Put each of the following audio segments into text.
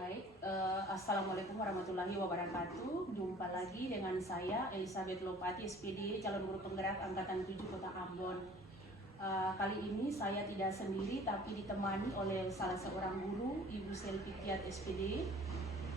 Baik, Assalamualaikum warahmatullahi wabarakatuh. Jumpa lagi dengan saya Elizabeth Lopati, SPD, calon guru penggerak angkatan 7 Kota Ambon. Kali ini saya tidak sendiri tapi ditemani oleh salah seorang guru, Ibu Selvi Kiat, SPD,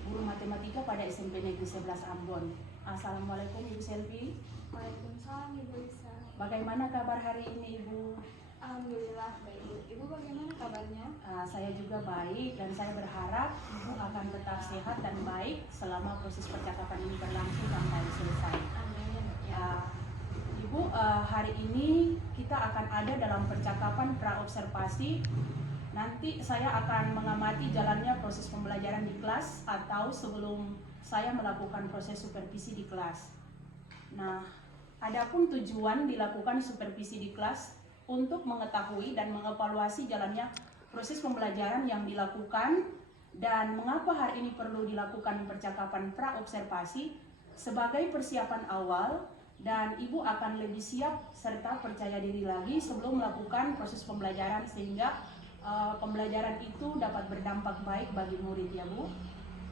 guru matematika pada SMP Negeri 11 Ambon. Assalamualaikum Ibu Selvi. Waalaikumsalam Ibu Lisa. Bagaimana kabar hari ini Ibu? Alhamdulillah baik. Ibu bagaimana kabarnya? Saya juga baik dan saya berharap Ibu akan tetap sehat dan baik selama proses percakapan ini berlangsung sampai selesai. Amin. Ibu, hari ini kita akan ada dalam percakapan praobservasi. Nanti saya akan mengamati jalannya proses pembelajaran di kelas atau sebelum saya melakukan proses supervisi di kelas. Nah, adapun tujuan dilakukan supervisi di kelas untuk mengetahui dan mengevaluasi jalannya proses pembelajaran yang dilakukan dan mengapa hari ini perlu dilakukan percakapan praobservasi sebagai persiapan awal dan Ibu akan lebih siap serta percaya diri lagi sebelum melakukan proses pembelajaran sehingga pembelajaran itu dapat berdampak baik bagi murid ya Bu.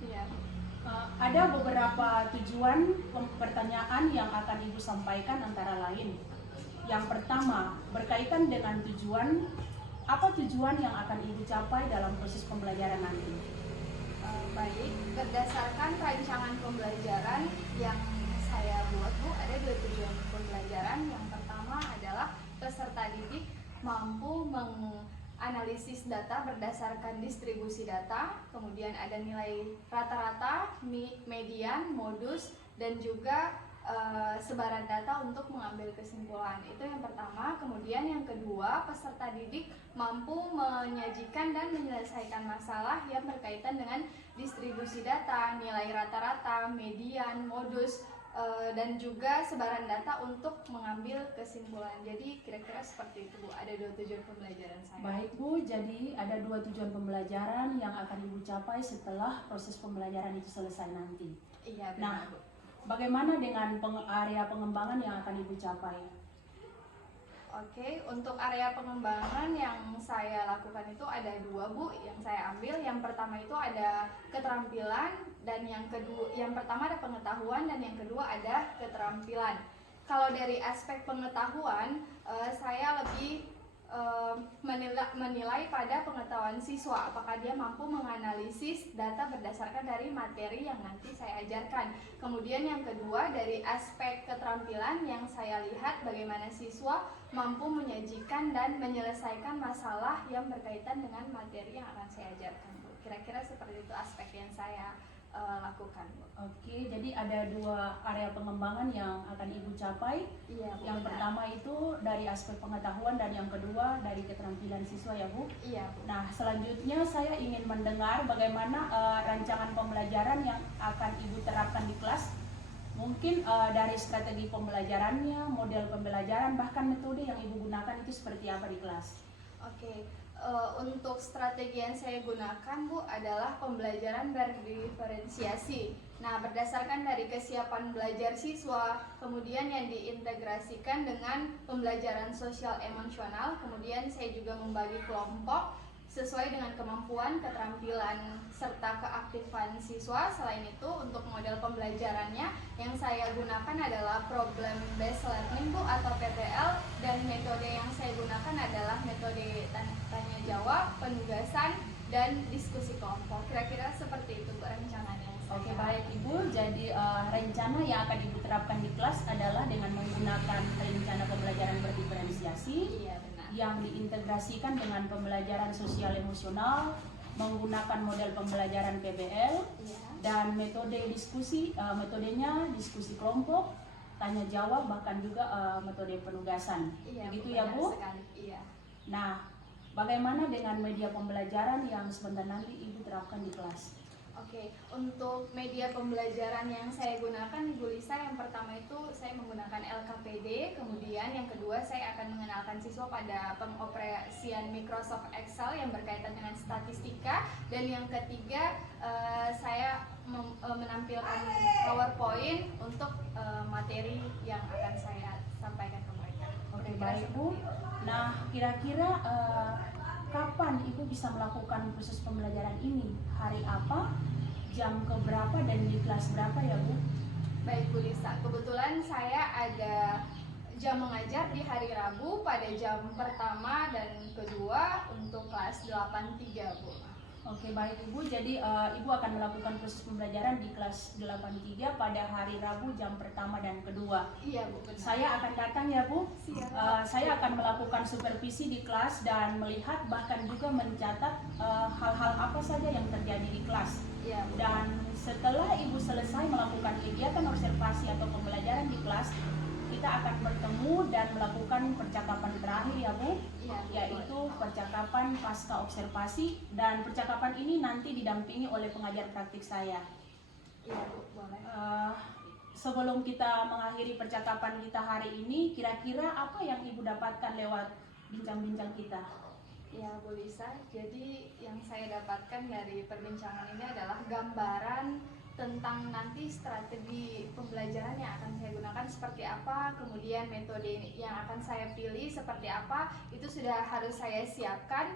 Iya. Ada beberapa tujuan pertanyaan yang akan Ibu sampaikan antara lain. Yang pertama, berkaitan dengan tujuan, apa tujuan yang akan Ibu capai dalam proses pembelajaran nanti? Baik, berdasarkan rancangan pembelajaran yang saya buat Bu, ada 2 tujuan pembelajaran. Yang pertama adalah peserta didik mampu menganalisis data berdasarkan distribusi data, kemudian ada nilai rata-rata, median, modus, dan juga sebaran data untuk mengambil kesimpulan. Itu yang pertama. Kemudian yang kedua, peserta didik mampu menyajikan dan menyelesaikan masalah yang berkaitan dengan distribusi data, nilai rata-rata, median, modus, dan juga sebaran data untuk mengambil kesimpulan. Jadi kira-kira seperti itu Bu, ada 2 tujuan pembelajaran saya. Baik Bu, jadi ada 2 tujuan pembelajaran yang akan Ibu capai setelah proses pembelajaran itu selesai nanti. Iya Nah, benar Bu. bagaimana dengan area pengembangan yang akan Ibu capai? Oke, untuk area pengembangan yang saya lakukan itu ada 2 Bu yang saya ambil. Yang pertama itu ada keterampilan dan yang pertama ada pengetahuan dan yang kedua ada keterampilan. Kalau dari aspek pengetahuan, saya lebih menilai pada pengetahuan siswa, apakah dia mampu menganalisis data berdasarkan dari materi yang nanti saya ajarkan. Kemudian yang kedua, dari aspek keterampilan yang saya lihat bagaimana siswa mampu menyajikan dan menyelesaikan masalah yang berkaitan dengan materi yang akan saya ajarkan. Kira-kira seperti itu aspek yang saya lakukan. Oke, jadi ada 2 area pengembangan yang akan Ibu capai. Iya, Bu, yang benar. pertama itu dari aspek pengetahuan dan yang kedua dari keterampilan siswa ya Bu. Iya, Bu. Nah, selanjutnya saya ingin mendengar bagaimana rancangan pembelajaran yang akan Ibu terapkan di kelas. Mungkin dari strategi pembelajarannya, model pembelajaran, bahkan metode yang Ibu gunakan itu seperti apa di kelas. Oke, untuk strategi yang saya gunakan Bu adalah pembelajaran berdiferensiasi. Nah, berdasarkan dari kesiapan belajar siswa, kemudian yang diintegrasikan dengan pembelajaran sosial emosional, kemudian saya juga membagi kelompok sesuai dengan kemampuan, keterampilan, serta keaktifan siswa. Selain itu, untuk model pembelajarannya yang saya gunakan adalah problem based learning Bu atau PBL, dan metode yang saya gunakan adalah metode tanya jawab, penugasan, dan diskusi kelompok. Kira-kira seperti itu Bu rancangannya. Oke, baik Ibu, jadi rencana yang akan Ibu terapkan di kelas adalah dengan menggunakan rencana pembelajaran berdiferensiasi. Iya, benar. Yang diintegrasikan dengan pembelajaran sosial emosional, menggunakan model pembelajaran PBL, Iya. dan metode diskusi, metodenya diskusi kelompok, tanya jawab, bahkan juga metode penugasan. Iya, Begitu Bu, ya benar Bu? sekali. Iya. Nah, bagaimana dengan media pembelajaran yang sebentar nanti Ibu terapkan di kelas? Oke, untuk media pembelajaran yang saya gunakan Ibu Lisa, yang pertama itu saya menggunakan LKPD, kemudian yang kedua saya akan mengenalkan siswa pada pengoperasian Microsoft Excel yang berkaitan dengan statistika, dan yang ketiga saya menampilkan PowerPoint untuk materi yang akan saya sampaikan ke mereka. Oke, baik Bu. Nah, kira-kira kapan Ibu bisa melakukan proses pembelajaran ini? Hari apa, jam keberapa, dan di kelas berapa ya Bu? Baik Bu Lisa, kebetulan saya ada jam mengajar di hari Rabu pada jam pertama dan kedua untuk kelas 83 Bu. Oke, baik Ibu, jadi Ibu akan melakukan proses pembelajaran di kelas 83 pada hari Rabu jam pertama dan kedua. Iya Bu, benar. Saya akan datang ya Bu. Siap. Saya akan melakukan supervisi di kelas dan melihat bahkan juga mencatat hal-hal apa saja yang terjadi di kelas. Iya Bu. Dan setelah Ibu selesai melakukan kegiatan observasi atau pembelajaran di kelas, kita akan bertemu dan melakukan percakapan terakhir ya Bu, Iya, Bu. yaitu percakapan pasca observasi, dan percakapan ini nanti didampingi oleh pengajar praktik saya. Iya Bu, boleh. Sebelum kita mengakhiri percakapan kita hari ini, kira-kira apa yang Ibu dapatkan lewat bincang-bincang kita? Ya Bu Lisa, jadi yang saya dapatkan dari perbincangan ini adalah gambaran tentang nanti strategi pembelajaran yang akan saya gunakan seperti apa, kemudian metode yang akan saya pilih seperti apa, itu sudah harus saya siapkan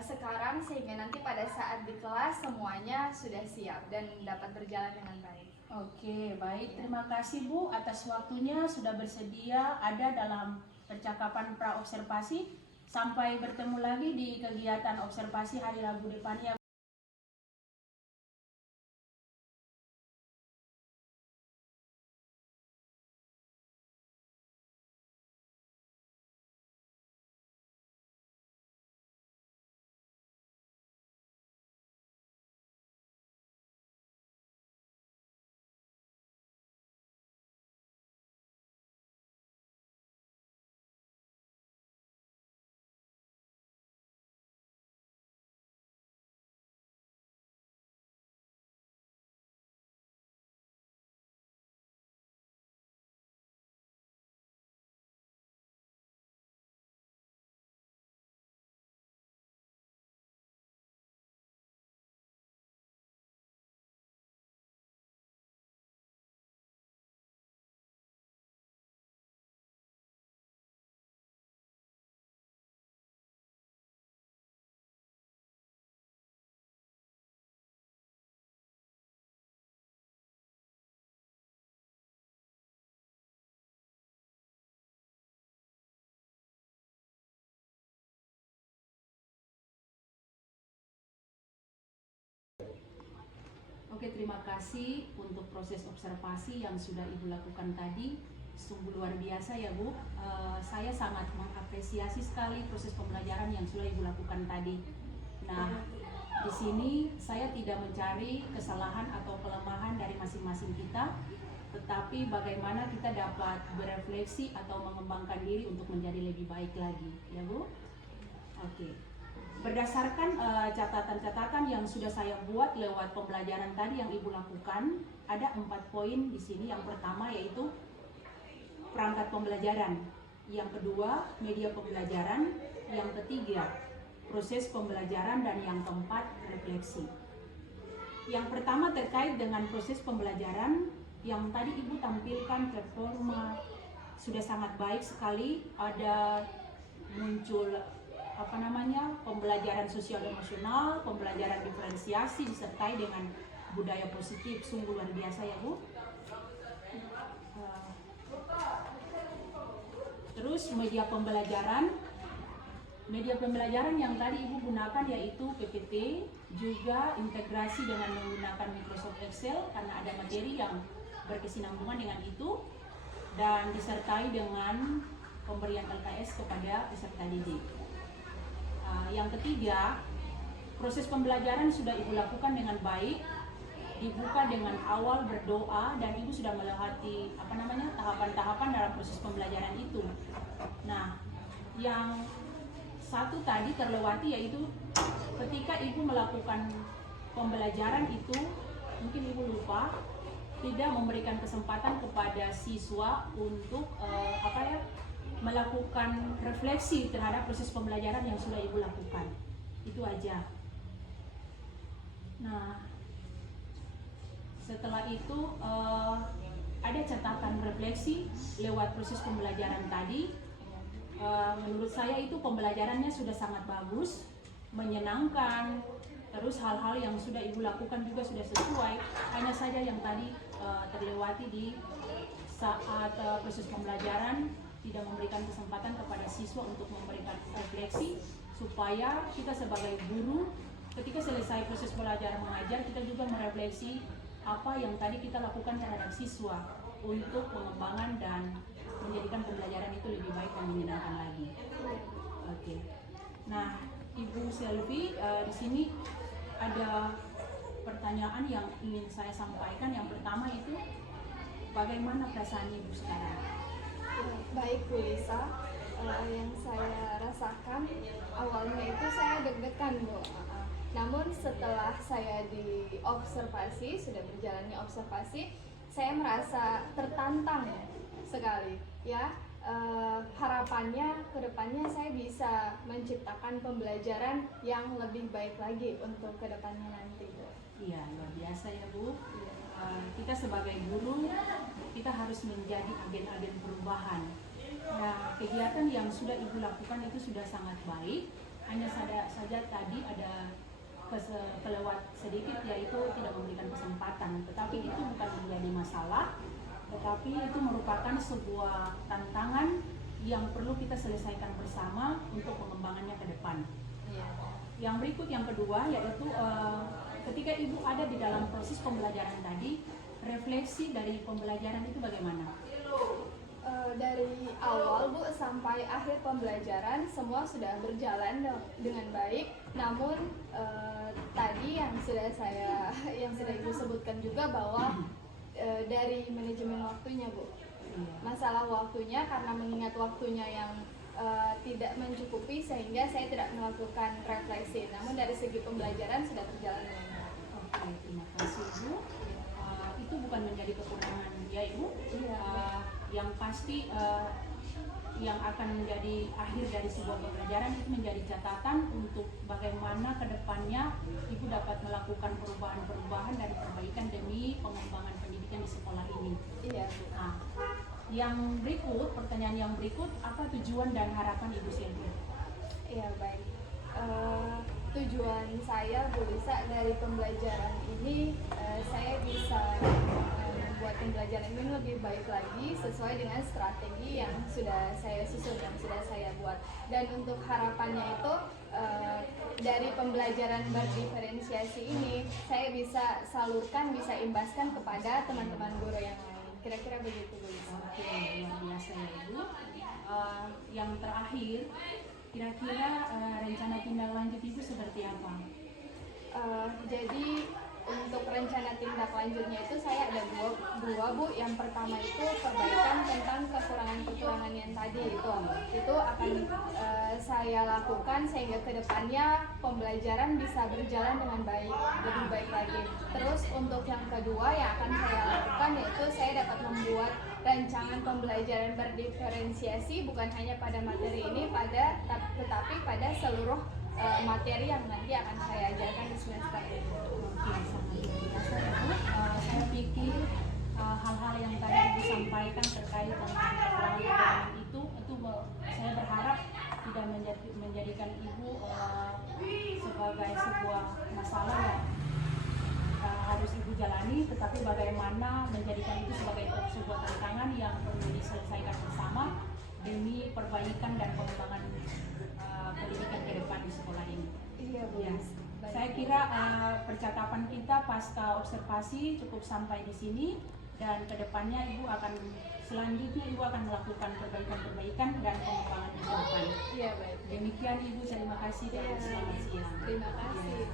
sekarang sehingga nanti pada saat di kelas semuanya sudah siap dan dapat berjalan dengan baik. Oke, baik. Terima kasih Bu atas waktunya sudah bersedia ada dalam percakapan pra-observasi. Sampai bertemu lagi di kegiatan observasi hari Rabu depannya. Oke, terima kasih untuk proses observasi yang sudah Ibu lakukan tadi. Sungguh luar biasa ya Bu. Saya sangat mengapresiasi sekali proses pembelajaran yang sudah Ibu lakukan tadi. Nah, di sini saya tidak mencari kesalahan atau kelemahan dari masing-masing kita, tetapi bagaimana kita dapat berefleksi atau mengembangkan diri untuk menjadi lebih baik lagi, ya Bu. Oke. Berdasarkan catatan-catatan yang sudah saya buat lewat pembelajaran tadi yang Ibu lakukan, ada 4 poin di sini. Yang pertama yaitu perangkat pembelajaran, yang kedua media pembelajaran, yang ketiga proses pembelajaran, dan yang keempat refleksi. Yang pertama terkait dengan proses pembelajaran, yang tadi Ibu tampilkan performa sudah sangat baik sekali. Ada muncul pembelajaran sosial emosional, pembelajaran diferensiasi disertai dengan budaya positif. Sungguh luar biasa ya Bu. Terus media pembelajaran yang tadi Ibu gunakan yaitu PPT, juga integrasi dengan menggunakan Microsoft Excel karena ada materi yang berkesinambungan dengan itu, dan disertai dengan pemberian LKS kepada peserta didik. Yang ketiga, proses pembelajaran sudah Ibu lakukan dengan baik, dibuka dengan awal berdoa, dan Ibu sudah melewati tahapan-tahapan dalam proses pembelajaran itu. Nah, yang satu tadi terlewati yaitu ketika Ibu melakukan pembelajaran itu, mungkin Ibu lupa tidak memberikan kesempatan kepada siswa untuk melakukan refleksi terhadap proses pembelajaran yang sudah Ibu lakukan. Itu aja. Nah, setelah itu ada catatan refleksi lewat proses pembelajaran tadi. Menurut saya itu pembelajarannya sudah sangat bagus. menyenangkan, terus hal-hal yang sudah ibu lakukan juga sudah sesuai, hanya saja yang tadi terlewati di saat proses pembelajaran tidak memberikan kesempatan kepada siswa untuk memberikan refleksi, supaya kita sebagai guru ketika selesai proses belajar mengajar kita juga merefleksi apa yang tadi kita lakukan terhadap siswa untuk pengembangan dan menjadikan pembelajaran itu lebih baik dan menyenangkan lagi. Oke. Nah, Ibu Selvi, di sini ada pertanyaan yang ingin saya sampaikan. Yang pertama itu, bagaimana perasaan Ibu sekarang? Baik Bu Lisa, yang saya rasakan awalnya itu saya deg-degan Bu. Namun setelah saya diobservasi, sudah berjalannya observasi, saya merasa tertantang sekali ya. Harapannya kedepannya saya bisa menciptakan pembelajaran yang lebih baik lagi untuk kedepannya nanti Bu. Iya, luar biasa ya Bu. Kita sebagai guru, kita harus menjadi agen-agen perubahan. Nah, kegiatan yang sudah Ibu lakukan itu sudah sangat baik. Hanya saja tadi ada kelewat sedikit, yaitu tidak memberikan kesempatan. Tetapi itu bukan menjadi masalah, tetapi itu merupakan sebuah tantangan yang perlu kita selesaikan bersama untuk pengembangannya ke depan. Yang berikut, yang kedua, yaitu ketika Ibu ada di dalam proses pembelajaran tadi, refleksi dari pembelajaran itu bagaimana? Dari awal Bu sampai akhir pembelajaran semua sudah berjalan dengan baik. Namun tadi yang sudah Ibu sebutkan juga bahwa dari manajemen waktunya Bu, masalah waktunya, karena mengingat waktunya yang tidak mencukupi sehingga saya tidak melakukan refleksi. Namun dari segi pembelajaran sudah berjalan dengan baik. Oke, terima kasih Ibu. Itu bukan menjadi kekurangan ya Ibu. Yang pasti yang akan menjadi akhir dari sebuah pembelajaran itu menjadi catatan untuk bagaimana kedepannya Ibu dapat melakukan perubahan-perubahan dan perbaikan demi pengembangan pendidikan di sekolah ini. Iya Bu. Nah, yang berikut, pertanyaan yang berikut, apa tujuan dan harapan Ibu Selvi? Iya baik. Tujuan saya Bu Lisa dari pembelajaran ini, saya bisa membuat pembelajaran ini lebih baik lagi sesuai dengan strategi yang sudah saya susun, yang sudah saya buat. Dan untuk harapannya itu dari pembelajaran berdiferensiasi ini saya bisa salurkan, bisa imbaskan kepada teman-teman guru yang lain. Kira-kira begitu Bu Lisa. Oke, luar biasa ya Ibu. Yang terakhir, kira-kira rencana tindak lanjut Ibu seperti apa? Jadi untuk rencana tindak lanjutnya itu saya ada dua Bu. Yang pertama itu perbaikan tentang kekurangan-kekurangan yang tadi itu akan saya lakukan sehingga kedepannya pembelajaran bisa berjalan dengan baik, lebih baik lagi. Terus untuk yang kedua yang akan saya lakukan yaitu saya dapat membuat rancangan pembelajaran berdiferensiasi bukan hanya pada materi ini, tetapi pada seluruh materi yang nanti akan saya ajarkan di semester ini. Oke, sangat luar biasa ya Bu. Saya pikir hal-hal yang tadi Ibu sampaikan terkait dengan kekurangan itu saya berharap tidak menjadikan Ibu sebagai sebuah masalah yang harus Ibu jalani, tetapi bagaimana menjadikan itu sebagai sebuah tantangan yang perlu diselesaikan bersama demi perbaikan dan pengembangan pendidikan ke depan di sekolah ini. Iya Bu. Ya. Saya kira percakapan kita pasca observasi cukup sampai di sini, dan kedepannya selanjutnya Ibu akan melakukan perbaikan-perbaikan dan pengembangan di depan. Iya baik. Demikian Ibu, terima kasih dan selamat siang. Terima kasih. Ya.